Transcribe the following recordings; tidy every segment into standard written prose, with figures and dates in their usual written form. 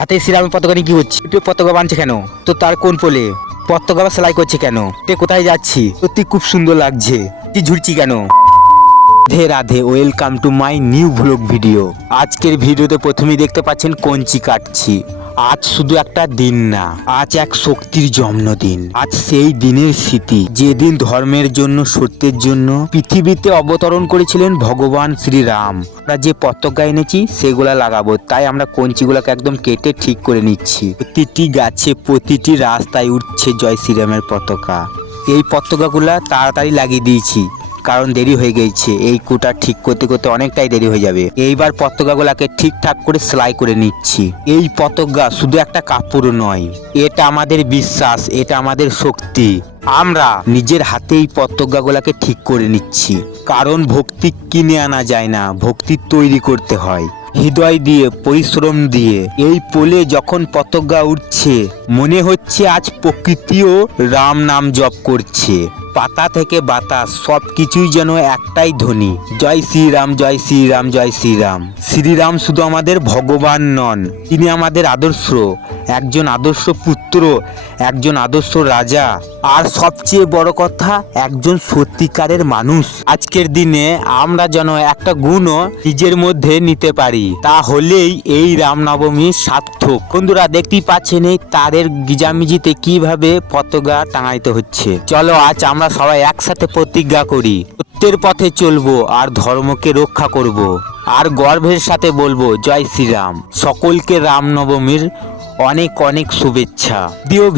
হাতে শ্রীরামের পতাকা নিয়ে কি হচ্ছে? পতাকা বানছে কেন? তো তার কোন পোলে পতাকা বা সেলাই করছে কেন? তে কোথায় যাচ্ছি? সত্যি খুব সুন্দর লাগছে। কি ঝুড়ছি কেন? Radhe Radhe, welcome to my new vlog video. আজকের ভিডিওতে প্রথমেই দেখতে পাচ্ছেন কঞ্চি কাটছি। আজ শুধু একটা দিন না, আজ এক শক্তির জন্মদিন। আজ সেই দিনের স্মৃতি যেদিন ধর্মের জন্য, সত্যের জন্য পৃথিবীতে অবতরণ করেছিলেন ভগবান শ্রীরাম। আমরা যে পতাকা এনেছি সেগুলা লাগাবো, তাই আমরা কঞ্চিগুলোকে একদম কেটে ঠিক করে নিচ্ছি। প্রতিটি গাছে, প্রতিটি রাস্তায় উঠছে জয় শ্রীরামের পতাকা। এই পতাকাগুলা তাড়াতাড়ি লাগিয়ে দিয়েছি, কারণ দেরি হয়ে গেছে। এই কোটা ঠিক করতে করতে অনেকটাই দেরি হয়ে যাবে। এইবার পতাকাগুলাকে ঠিকঠাক করে সেলাই করে নিচ্ছি। এই পতাকা শুধু একটা কাপড় নয়, এটা আমাদের বিশ্বাস, এটা আমাদের শক্তি। আমরা নিজের হাতেই পতাকাগুলাকে ঠিক করে নিচ্ছি, কারণ ভক্তি কিনে আনা যায় না, ভক্তি তৈরি করতে হয় হৃদয় দিয়ে, পরিশ্রম দিয়ে। এই পোলে যখন পতাকা উঠছে, মনে হচ্ছে আজ প্রকৃতিও রাম নাম জপ করছে। পাতা থেকে বাতাস সবকিছুই যেন একটাই ধ্বনি, জয় শ্রীরাম, জয় শ্রীরাম, জয় শ্রীরাম। শ্রীরাম শুধু আমাদের ভগবান নন, তিনি আমাদের আদর্শ, একজন আদর্শ পুত্র, একজন আদর্শ রাজা, আর সবচেয়ে বড় কথা একজন সত্যিকারের মানুষ। আজকের দিনে আমরা যেন একটা গুণও নিজের মধ্যে নিতে পারি, তাহলেই এই রামনবমী সার্থক। বন্ধুরা দেখতেই পাচ্ছেন এই তারের গিজামিজিতে কিভাবে পতাকা টাঙাইতে হচ্ছে। চলো আজ আমরা সবাই একসাথে প্রতিজ্ঞা করি, সত্যের পথে চলবো আর ধর্মকে রক্ষা করব, আর গর্বের সাথে বলবো জয় শ্রীরাম। সকলকে রামনবমীর অনেক অনেক শুভেচ্ছা।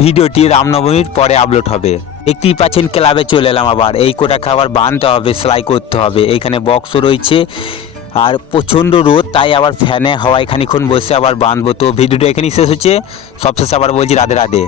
ভিডিওটি রামনবমীর পরে আপলোড হবে। দেখতেই পাচ্ছেন ক্লাবে চলে এলাম। আবার এই কোটা খাবার বাঁধতে হবে, সেলাই করতে হবে। এইখানে বক্সও রয়েছে আর প্রচণ্ড রোদ, তাই আবার ফ্যানে হাওয়ায় খানিক্ষণ বসে আবার বাঁধবো। তো ভিডিওটা এখানেই শেষ হচ্ছে। সবশেষে আবার বলছি রাধে রাধে।